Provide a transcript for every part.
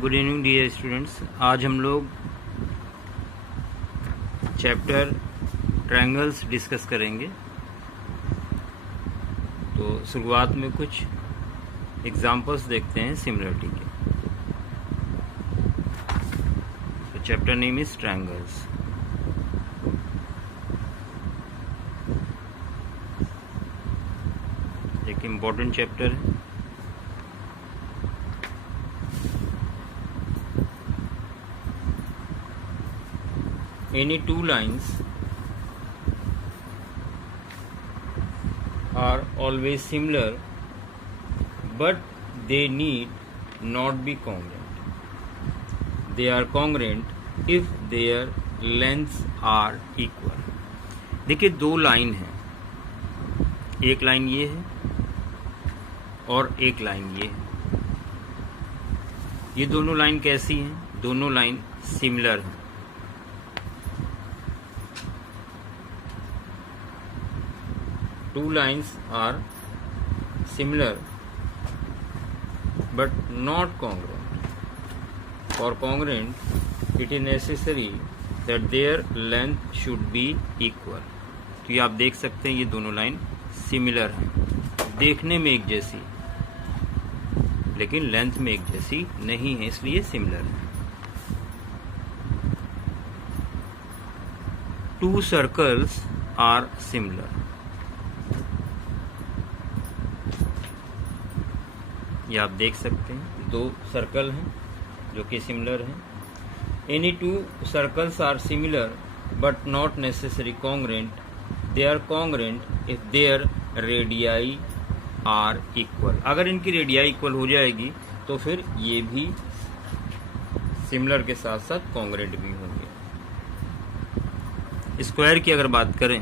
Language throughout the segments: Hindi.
Good evening dear students. आज हम लोग चैप्टर ट्रायंगल्स डिस्कस करेंगे। तो शुरुआत में कुछ एग्जांपल्स देखते हैं सिमिलरिटी के। तो चैप्टर नेम इज ट्रायंगल्स। एक इम्पोर्टेंट चैप्टर है। Any two lines are always similar, but they need not be congruent. They are congruent if their lengths are equal. देखिए दो लाइन है, एक लाइन ये है और एक लाइन ये है। ये दोनों लाइन कैसी हैं? दोनों लाइन सिमिलर हैं। Two lines are similar but not congruent. For congruent, it is necessary that their length should be equal. तो ये आप देख सकते हैं, ये दोनों लाइन सिमिलर हैं, देखने में एक जैसी, लेकिन लेंथ में एक जैसी नहीं है, इसलिए सिमिलर है। Two circles are similar. ये आप देख सकते हैं, दो सर्कल हैं जो कि सिमिलर हैं। Any two circles are similar but not necessary congruent. They are congruent if their radii are equal. अगर इनकी रेडियाई इक्वल हो जाएगी तो फिर ये भी सिमिलर के साथ साथ कॉन्ग्रेंट भी होंगे। स्क्वायर की अगर बात करें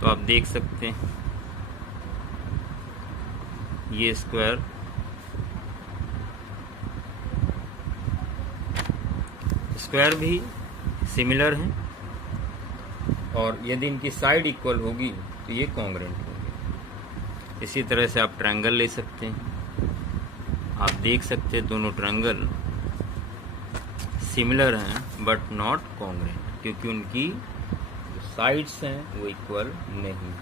तो आप देख सकते हैं, ये स्क्वायर भी सिमिलर हैं और यदि इनकी साइड इक्वल होगी तो ये कॉन्ग्रेंट होंगे। इसी तरह से आप ट्रायंगल ले सकते हैं। आप देख सकते हैं दोनों ट्रायंगल सिमिलर हैं बट नॉट कॉन्ग्रेंट, क्योंकि उनकी जो साइड्स हैं वो इक्वल नहीं।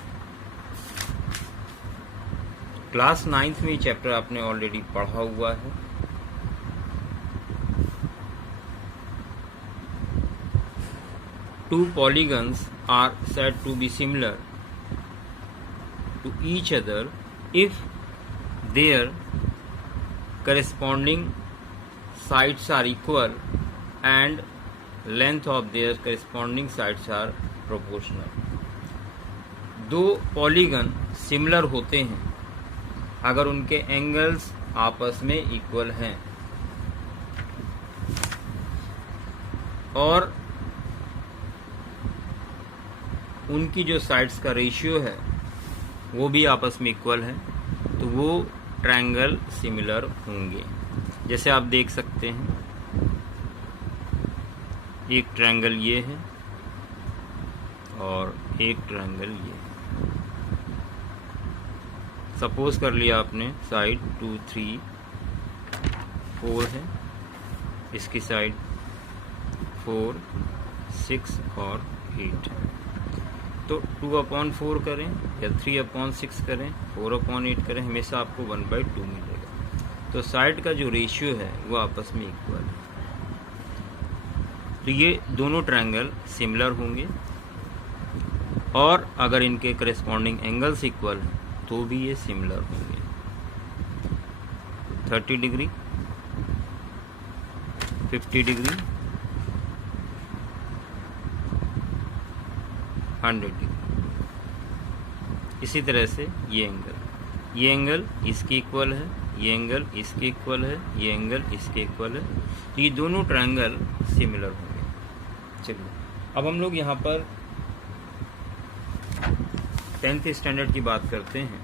क्लास 9th में ये चैप्टर आपने ऑलरेडी पढ़ा हुआ है। Two polygons are said to be similar to each other if their corresponding sides are equal and length of their corresponding sides are proportional. दो पॉलीगन सिमिलर होते हैं अगर उनके एंगल्स आपस में इक्वल हैं और उनकी जो साइड्स का रेशियो है वो भी आपस में इक्वल है, तो वो ट्रायंगल सिमिलर होंगे। जैसे आप देख सकते हैं, एक ट्रायंगल ये है और एक ट्रायंगल ये है। सपोज कर लिया आपने साइड 2, 3, 4 है, इसकी साइड 4, 6 और 8। तो 2/4 करें या 3/6 करें, 4/8 करें, हमेशा आपको 1/2 मिलेगा। तो साइड का जो रेशियो है वो आपस में इक्वल है। तो ये दोनों ट्रायंगल सिमिलर होंगे और अगर इनके करेस्पॉन्डिंग एंगल्स इक्वल हैं तो भी ये सिमिलर होंगे। 30 डिग्री, 50 डिग्री, 100 डिग्री। इसी तरह से ये एंगल इसके इक्वल है, ये एंगल इसके इक्वल है, ये एंगल इसके इक्वल है। तो ये दोनों ट्रायंगल सिमिलर होंगे। चलिए अब हम लोग यहाँ पर 10th स्टैंडर्ड की बात करते हैं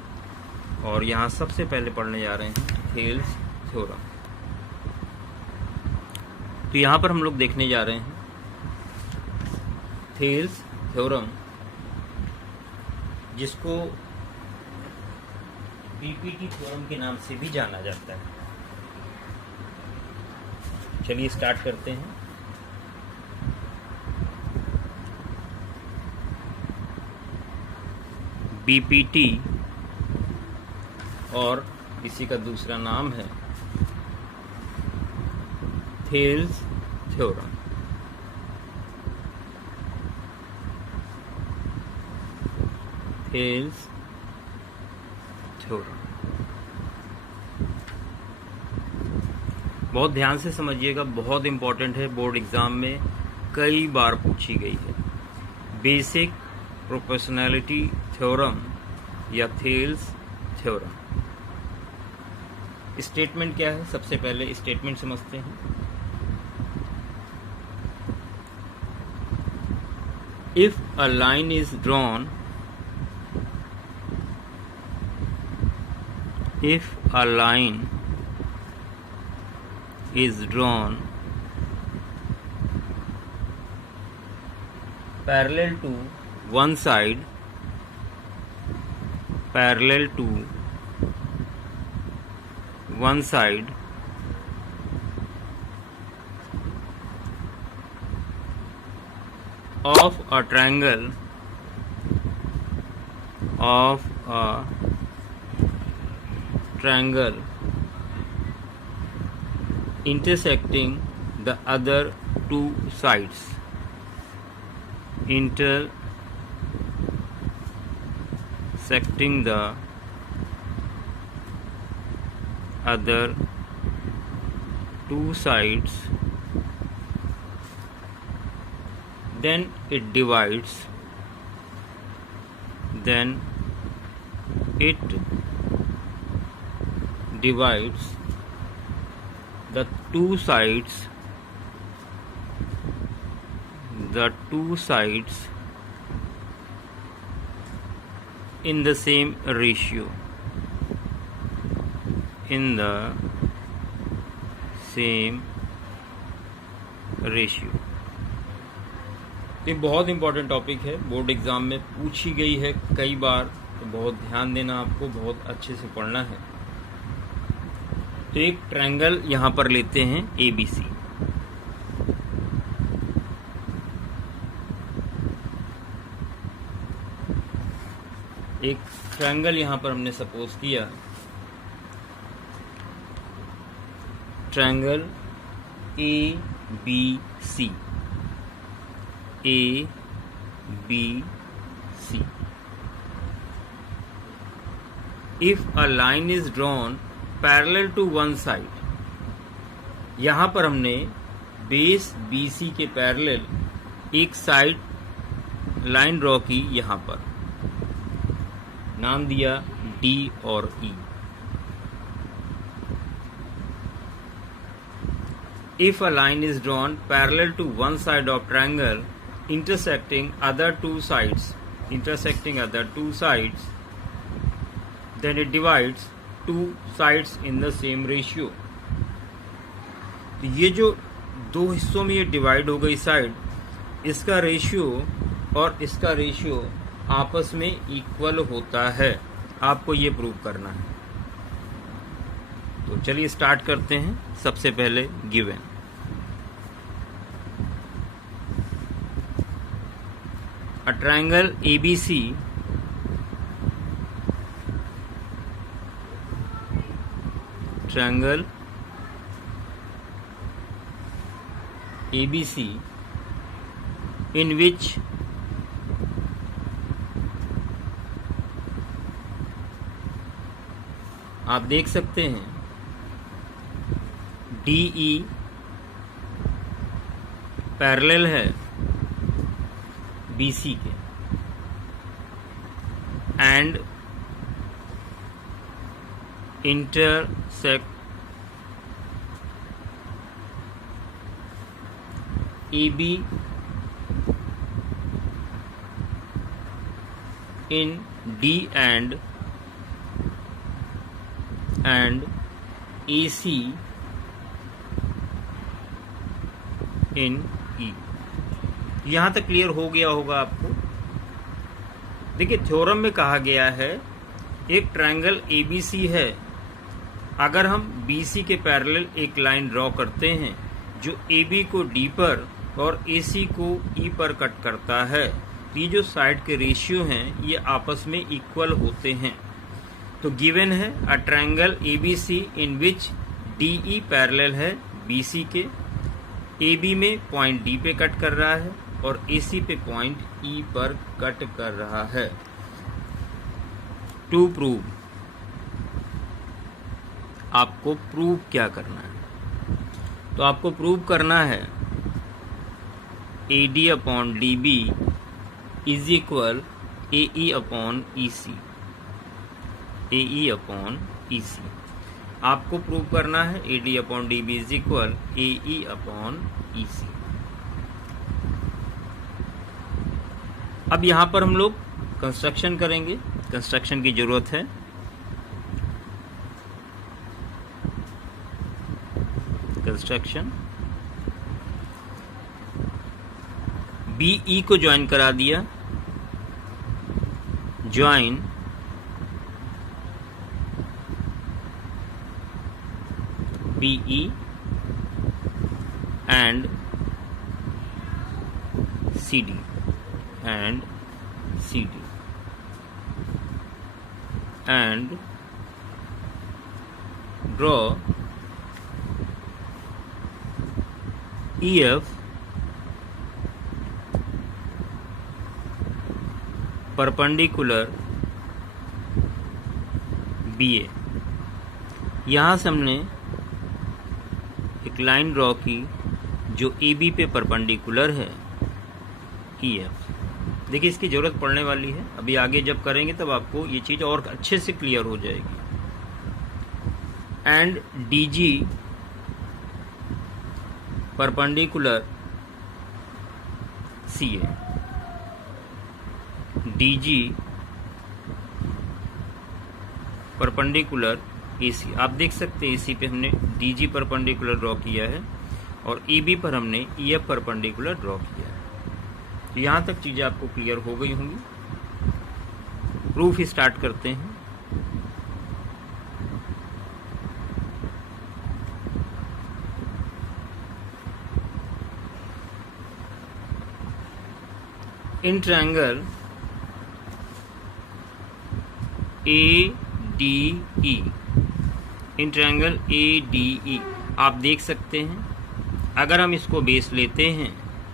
और यहाँ सबसे पहले पढ़ने जा रहे हैं थेल्स थ्योरम। तो यहाँ पर हम लोग देखने जा रहे हैं थेल्स थ्योरम, जिसको पीपीटी थ्योरम के नाम से भी जाना जाता है। चलिए स्टार्ट करते हैं। बीपीटी और इसी का दूसरा नाम है थेल्स थ्योरम। थेल्स थ्योरम बहुत ध्यान से समझिएगा, बहुत इंपॉर्टेंट है, बोर्ड एग्जाम में कई बार पूछी गई है। बेसिक प्रोपोर्शनैलिटी थ्योरम या थेल्स थ्योरम। स्टेटमेंट क्या है, सबसे पहले स्टेटमेंट समझते हैं। If a line is drawn, if a line is drawn parallel to one side, parallel to one side of a triangle, of a triangle intersecting the other two sides, intersecting the other two sides, then it divides, then it divides the two sides, in the same ratio, in the same ratio। ये बहुत इंपॉर्टेंट टॉपिक है, बोर्ड एग्जाम में पूछी गई है कई बार, तो बहुत ध्यान देना, आपको बहुत अच्छे से पढ़ना है। तो एक ट्रायंगल यहां पर लेते हैं ABC। एक ट्रायंगल यहां पर हमने सपोज किया, triangle ABC। If a line is drawn parallel to one side, यहां पर हमने बेस BC के पैरेलल एक साइड लाइन ड्रॉ की, यहां पर नाम दिया D और E। If a line is drawn parallel to one side of triangle intersecting other two sides, then it divides two sides in the same ratio। तो ये जो दो हिस्सों में ये डिवाइड हो गई साइड, इसका रेशियो और इसका रेशियो आपस में इक्वल होता है, आपको ये प्रूव करना है। तो चलिए स्टार्ट करते हैं। सबसे पहले given, a triangle ABC in which आप देख सकते हैं DE पैरेलल है BC के, and intersect AB in D and AC in E। यहां तक क्लियर हो गया होगा आपको। देखिए थ्योरम में कहा गया है एक ट्रायंगल ABC है, अगर हम BC के पैरेलल एक लाइन ड्रॉ करते हैं जो AB को D पर और AC को E पर कट करता है, ये जो साइड के रेशियो हैं ये आपस में इक्वल होते हैं। तो गिवन है a triangle ABC in which DE parallel है BC के, AB में पॉइंट D पे कट कर रहा है और AC पे पॉइंट E पर कट कर रहा है। टू प्रूव, आपको प्रूव क्या करना है? तो आपको प्रूव करना है AD upon DB is equal AE upon EC, AE upon EC। आपको प्रूव करना है AD upon DB is equal AE upon EC। अब यहाँ पर हम लोग कंस्ट्रक्शन करेंगे, कंस्ट्रक्शन की जरूरत है। कंस्ट्रक्शन BE को ज्वाइन करा दिया, join BE and CD and CD and draw EF perpendicular BA। यहाँ से हमने एक लाइन ड्रॉ की जो AB पे परपेंडिकुलर है EF। देखिए इसकी ज़रूरत पड़ने वाली है, अभी आगे जब करेंगे तब आपको ये चीज़ और अच्छे से क्लियर हो जाएगी। And DG perpendicular CA, DG perpendicular AC। आप देख सकते हैं AC पे हमने DG परपेंडिकुलर ड्रॉ किया है और AB पर हमने EF परपेंडिकुलर ड्रॉ किया है। तो यहाँ तक चीज़ें आपको क्लियर हो गई होंगी। प्रूफ स्टार्ट करते हैं। In triangle ADE, in triangle ADE आप देख सकते हैं, अगर हम इसको बेस लेते हैं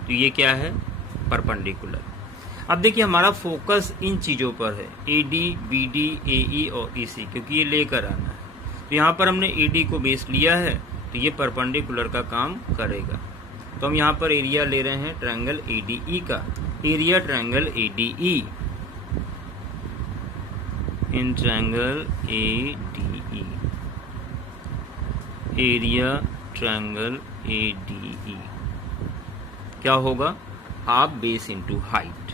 तो ये क्या है? परपेंडिकुलर। अब देखिए हमारा फोकस इन चीज़ों पर है, AD, BD, AE और EC, क्योंकि ये लेकर आना है। तो यहाँ पर हमने AD को बेस लिया है तो ये परपेंडिकुलर का काम करेगा। तो हम यहाँ पर एरिया ले रहे हैं ट्रायंगल ADE का, area triangle ADE, in triangle ADE, area triangle ADE क्या होगा? Half base into height.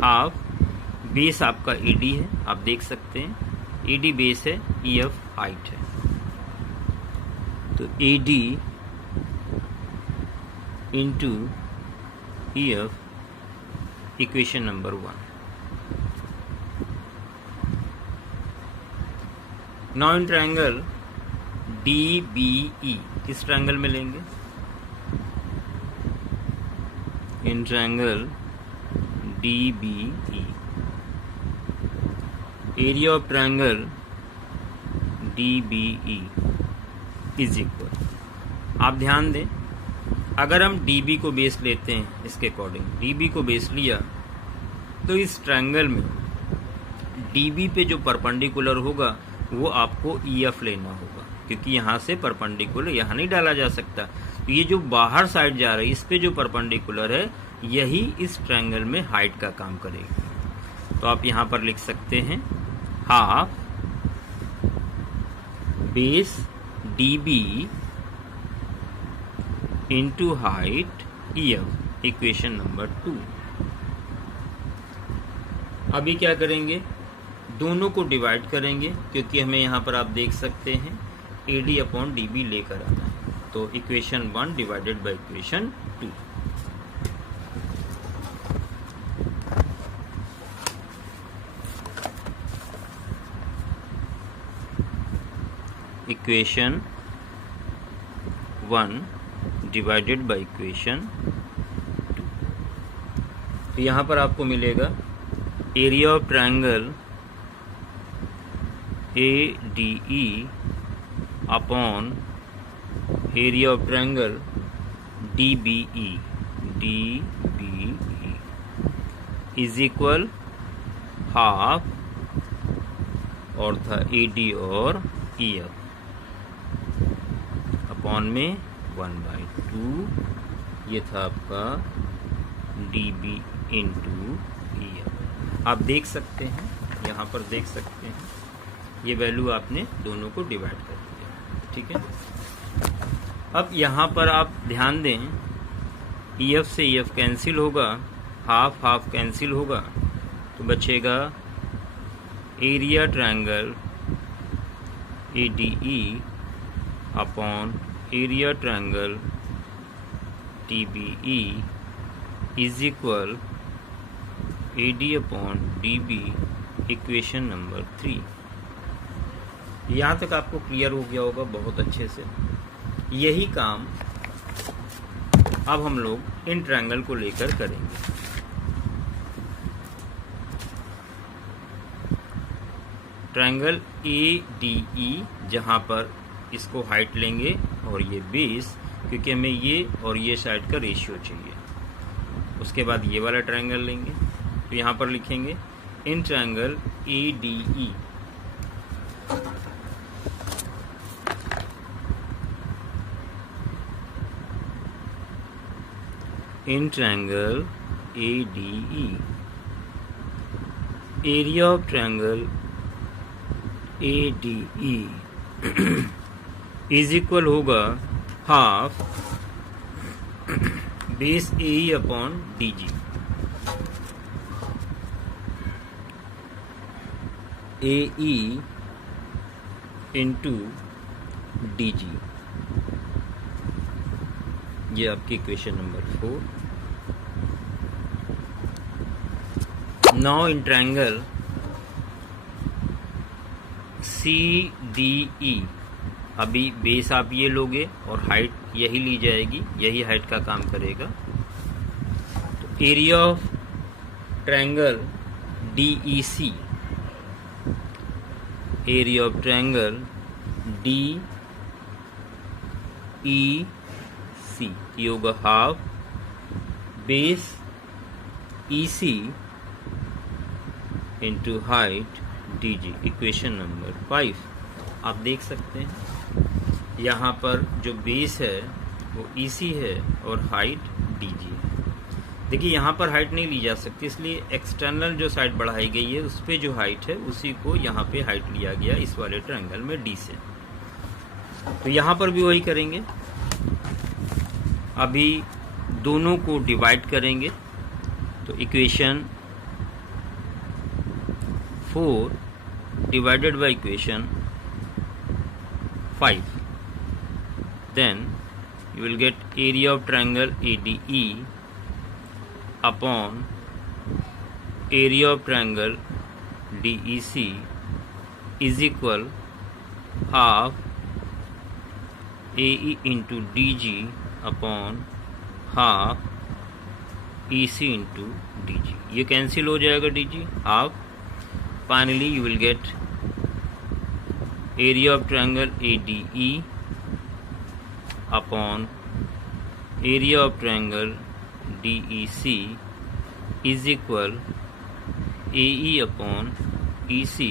Half base आपका AD है, आप देख सकते हैं AD बेस है, EF हाइट है। तो AD into EF, equation number 1। Now in triangle DBE, किस ट्रायंगल में लेंगे? In triangle DBE, area of triangle DBE is equal, आप ध्यान दें अगर हम DB को बेस लेते हैं इसके अकॉर्डिंग, DB को बेस लिया तो इस ट्रायंगल में DB पे जो परपेंडिकुलर होगा वो आपको EF लेना होगा, क्योंकि यहाँ से परपेंडिकुलर यहाँ नहीं डाला जा सकता। तो ये जो बाहर साइड जा रही है इस पे जो परपेंडिकुलर है यही इस ट्रायंगल में हाइट का काम करेगी। तो आप यहाँ पर लिख सकते हैं half base DB into height EF, equation number 2। अभी क्या करेंगे? दोनों को डिवाइड करेंगे, क्योंकि हमें यहाँ पर आप देख सकते हैं AD अपॉन DB लेकर आना है। तो equation 1 divided by equation 2। Equation 1 divided by equation 2। तो यहाँ पर आपको मिलेगा area of triangle ADE upon area of triangle DBE is equal half और था AD और EF अपॉन में 1/2, ये था आपका DB इंटू EF। आप देख सकते हैं, यहाँ पर देख सकते हैं, ये वैल्यू आपने दोनों को डिवाइड कर दिया, ठीक है। अब यहाँ पर आप ध्यान दें, EF से EF कैंसिल होगा, हाफ हाफ कैंसिल होगा, तो बचेगा area triangle ADE upon area triangle TBE is equal AD upon DB equation number 3। यहाँ तक आपको क्लियर हो गया होगा बहुत अच्छे से। यही काम अब हम लोग इन ट्रायंगल को लेकर करेंगे। ट्रायंगल ADE, जहाँ पर इसको हाइट लेंगे और ये बेस, क्योंकि हमें ये और ये साइड का रेशियो चाहिए। उसके बाद ये वाला ट्रायंगल लेंगे, तो यहाँ पर लिखेंगे in triangle ADE in triangle ADE, area of triangle ADE is equal होगा half base AE upon DG। AE into DG, ये आपकी equation number 4। Now in triangle CDE, अभी बेस आप ये लोगे और हाइट यही ली जाएगी, यही हाइट का काम करेगा। तो area of triangle DEC, area of triangle DEC ये होगा half base EC into height DG, equation number 5। आप देख सकते हैं यहाँ पर जो बेस है वो EC है और हाइट DG है। देखिए यहाँ पर हाइट नहीं ली जा सकती, इसलिए एक्सटर्नल जो साइड बढ़ाई गई है उस पे जो हाइट है उसी को यहाँ पे हाइट लिया गया इस वाले ट्रायंगल में D से। तो यहाँ पर भी वही करेंगे, अभी दोनों को डिवाइड करेंगे। तो equation 4 divided by equation 5, then you will get area of triangle ADE upon area of triangle DEC is equal half AE into DG upon half EC into DG। ये कैंसिल हो जाएगा DG half. Finally you will get area of triangle ADE upon area of triangle DEC is equal AE upon EC,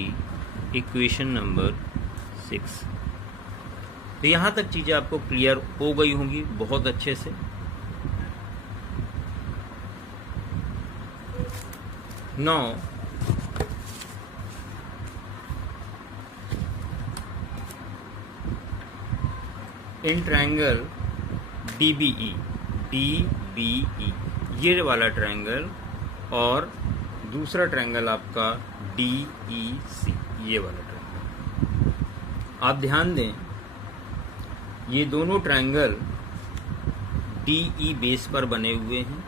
equation number 6। तो यहाँ तक चीज़ें आपको क्लियर हो गई होंगी बहुत अच्छे से। नाउ इन ट्रायंगल DBE ये वाला ट्रायंगल और दूसरा ट्रायंगल आपका DEC ये वाला ट्रायंगल, आप ध्यान दें ये दोनों ट्रायंगल DE बेस पर बने हुए हैं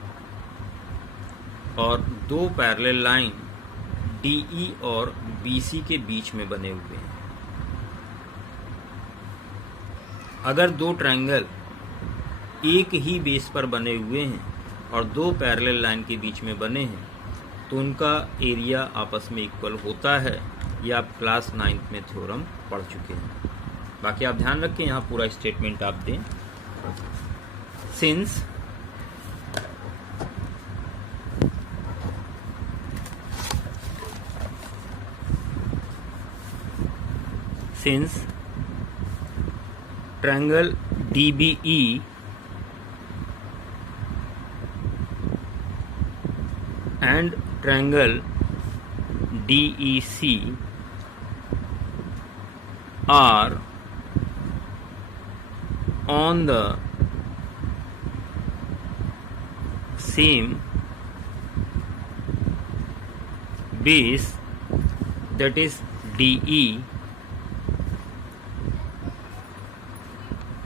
और दो पैरेलल लाइन DE और BC के बीच में बने हुए हैं। अगर दो ट्रायंगल एक ही बेस पर बने हुए हैं और दो पैरेलल लाइन के बीच में बने हैं तो उनका एरिया आपस में इक्वल होता है। ये आप क्लास 9th में थ्योरम पढ़ चुके हैं। बाकी आप ध्यान रखें, यहाँ पूरा स्टेटमेंट आप दें। Since triangle DBE and triangle DEC are on the same base, that is DE,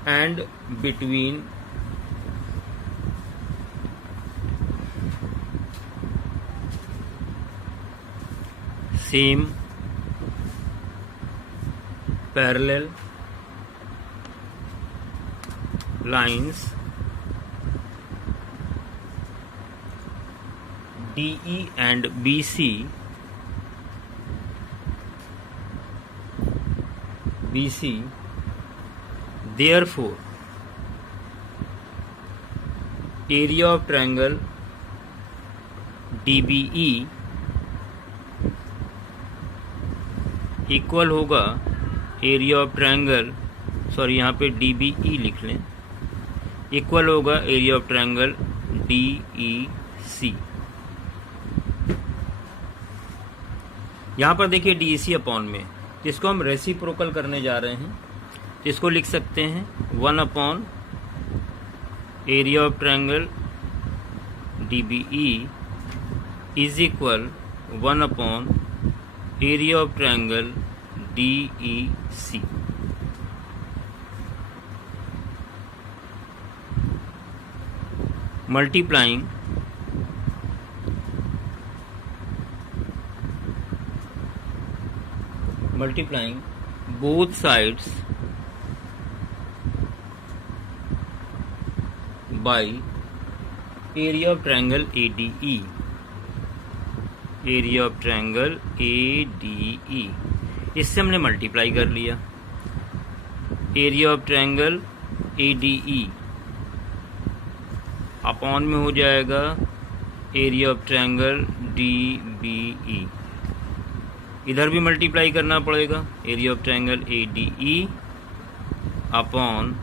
and between same parallel lines DE and BC therefore area of triangle DBE equal होगा एरिया ऑफ ट्रायंगल, सॉरी यहाँ पे DBE लिख लें, इक्वल होगा एरिया ऑफ ट्रायंगल DEC। यहाँ पर देखिए DEC अपॉन में, जिसको हम रेसिप्रोकल करने जा रहे हैं, इसको लिख सकते हैं 1 upon area of triangle DBE is equal 1 upon area of triangle DEC। Multiplying both sides by area of triangle ADE, इससे हमने मल्टीप्लाई कर लिया। Area of triangle ADE upon में हो जाएगा एरिया ऑफ ट्रायंगल DBE, इधर भी मल्टीप्लाई करना पड़ेगा, area of triangle ADE upon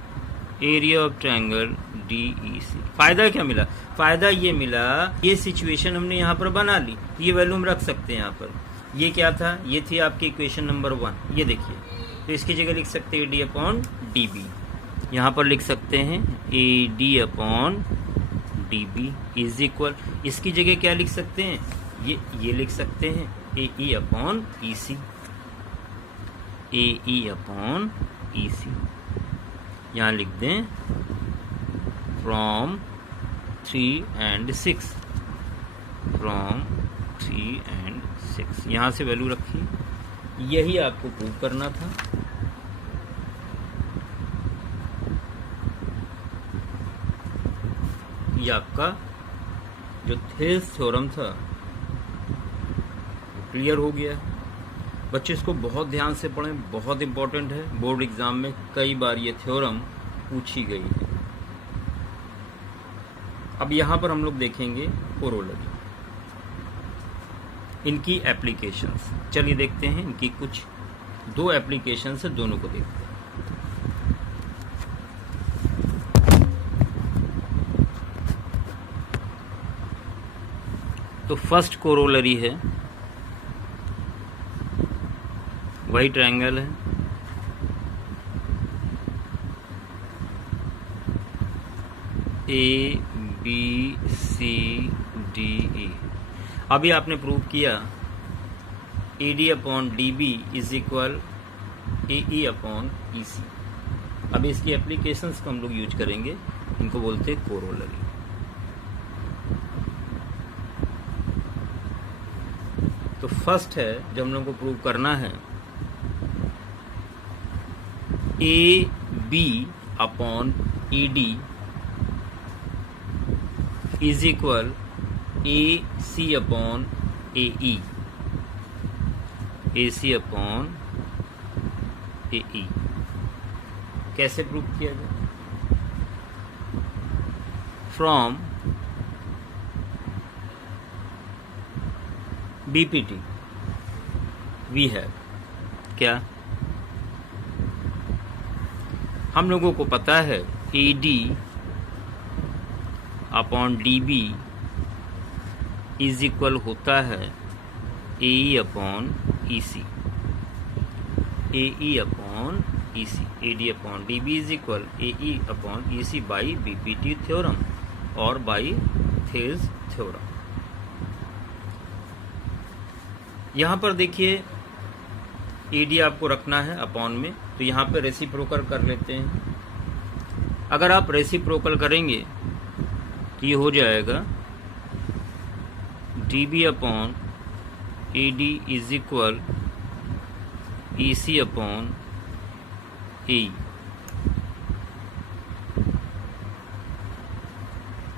area of triangle DEC। फायदा क्या मिला? फायदा ये मिला, ये सिचुएशन हमने यहाँ पर बना ली, ये वैल्यू हम रख सकते हैं यहाँ पर। ये क्या था? ये थी आपकी इक्वेशन नंबर 1। ये देखिए, तो इसकी जगह लिख सकते हैं AD अपॉन DB, यहाँ पर लिख सकते हैं AD upon DB is equal, इसकी जगह क्या लिख सकते हैं? ये लिख सकते हैं AE upon EC, AE upon EC। यहाँ लिख दें फ्रॉम 3 and 6, फ्रॉम 3 and 6, यहाँ से वैल्यू रखिए। यही आपको प्रूव करना था। ये आपका जो थेल्स थ्योरम था क्लियर हो गया। बच्चे इसको बहुत ध्यान से पढ़ें, बहुत इंपॉर्टेंट है। बोर्ड एग्जाम में कई बार ये थ्योरम पूछी गई है। अब यहाँ पर हम लोग देखेंगे कोरोलरी, इनकी एप्लीकेशंस। चलिए देखते हैं इनकी कुछ 2 एप्लीकेशंस है, दोनों को देखते हैं। तो फर्स्ट कोरोलरी है, वही ट्रायंगल है, ABCDE। अभी आपने प्रूव किया AD upon DB is equal AE upon EC। अभी इसकी एप्लीकेशंस को हम लोग यूज करेंगे, इनको बोलते हैं कोरोलरी। तो फर्स्ट है जो हम लोग को प्रूव करना है, AB upon ED is equal A C upon A E, A C upon A E. कैसे प्रूव किया जाए? फ्रॉम बीपीटी वी हैव क्या, हम लोगों को पता है AD upon DB is equal होता है AE upon EC, AE upon EC, AD upon DB is equal AE upon EC by BPT theorem और बाई थेल्स थ्योरम। यहाँ पर देखिए AD आपको रखना है अपॉन में, तो यहाँ पे रेसिप्रोकल कर लेते हैं। अगर आप रेसिप्रोकल करेंगे तो ये हो जाएगा DB upon AD is equal EC upon AE।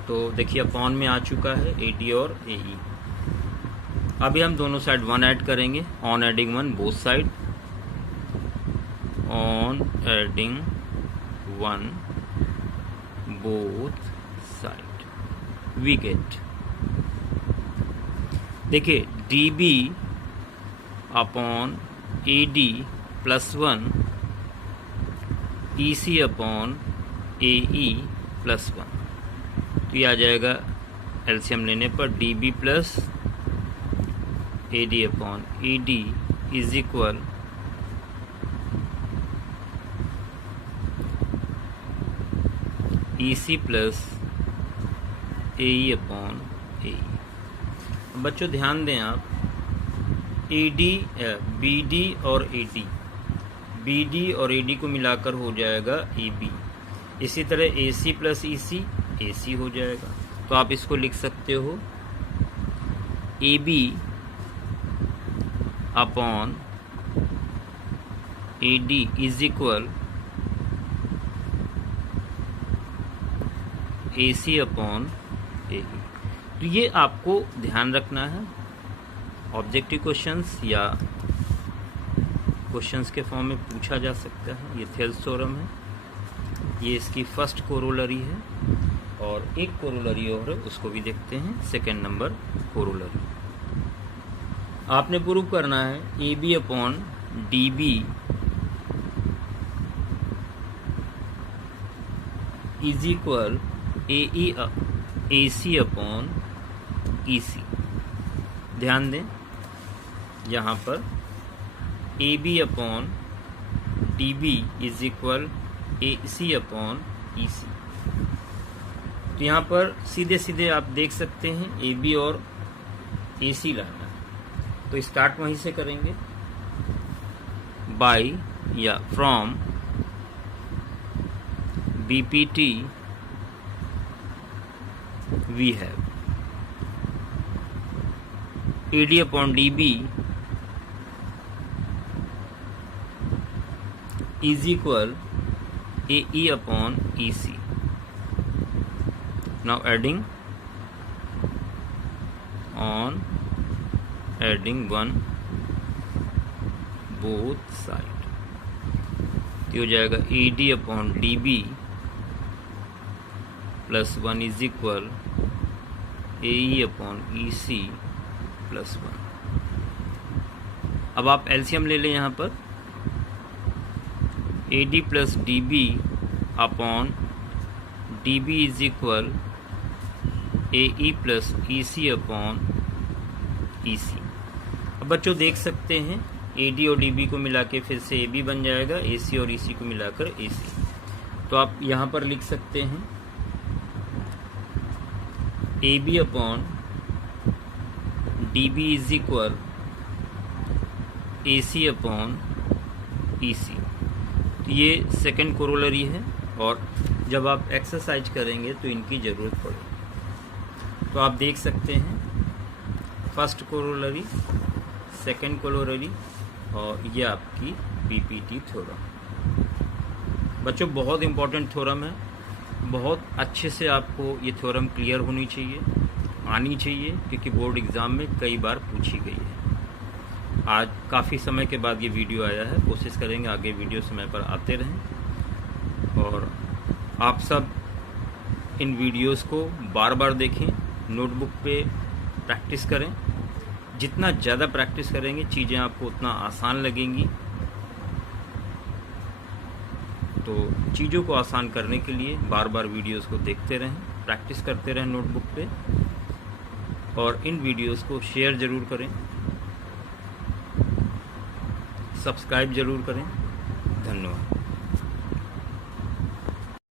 तो देखिए अपॉन में आ चुका है AD और AE। अभी हम दोनों साइड 1 ऐड करेंगे, on adding 1 both side, on adding 1 both side we get, देखिए DB upon AD plus 1 EC upon AE plus 1, तो ये आ जाएगा एलसीएम लेने पर DB plus AD upon ED is equal EC plus AE upon AE। बच्चों ध्यान दें आप, BD और AD, BD और AD को मिलाकर हो जाएगा AB। इसी तरह AC प्लस EC AC हो जाएगा, तो आप इसको लिख सकते हो AB upon AD is equal AC upon AE। तो ये आपको ध्यान रखना है, ऑब्जेक्टिव क्वेश्चंस या क्वेश्चंस के फॉर्म में पूछा जा सकता है। ये थेल्स थ्योरम है, ये इसकी फर्स्ट कोरोलरी है, और एक कोरोलरी और है उसको भी देखते हैं, सेकेंड नंबर कोरोलरी। आपने प्रूव करना है AB upon DB is equal AC upon EC। ध्यान दें यहाँ पर AB upon DB is equal AC upon EC। तो यहाँ पर सीधे सीधे आप देख सकते हैं AB और AC लाना है, तो स्टार्ट वहीं से करेंगे, बाय या from BPT we have AD upon DB is equal AE upon EC. Now adding on adding 1 both side, तो हो जाएगा AD upon DB plus 1 is equal AE upon EC plus 1। अब आप एलसीएम ले लें यहाँ पर, AD plus DB upon DB is equal AE plus EC upon EC। अब बच्चों देख सकते हैं AD और DB को मिला के फिर से AB बन जाएगा, AC और EC को मिलाकर AC। तो आप यहाँ पर लिख सकते हैं AB upon DB is equal AC upon EC। तो ये सेकंड कोरोलरी है, और जब आप एक्सरसाइज करेंगे तो इनकी ज़रूरत पड़ेगी। तो आप देख सकते हैं फर्स्ट कोरोलरी, सेकंड कोरोलरी, और ये आपकी BPT थ्योरम। बच्चों बहुत इंपॉर्टेंट थ्योरम है, बहुत अच्छे से आपको ये थ्योरम क्लियर होनी चाहिए, आनी चाहिए, क्योंकि बोर्ड एग्ज़ाम में कई बार पूछी गई है। आज काफ़ी समय के बाद ये वीडियो आया है, कोशिश करेंगे आगे वीडियो समय पर आते रहें और आप सब इन वीडियोस को बार बार देखें, नोटबुक पे प्रैक्टिस करें। जितना ज़्यादा प्रैक्टिस करेंगे चीज़ें आपको उतना आसान लगेंगी। तो चीज़ों को आसान करने के लिए बार बार वीडियोस को देखते रहें, प्रैक्टिस करते रहें नोटबुक पे और इन वीडियोस को शेयर ज़रूर करें, सब्सक्राइब ज़रूर करें। धन्यवाद।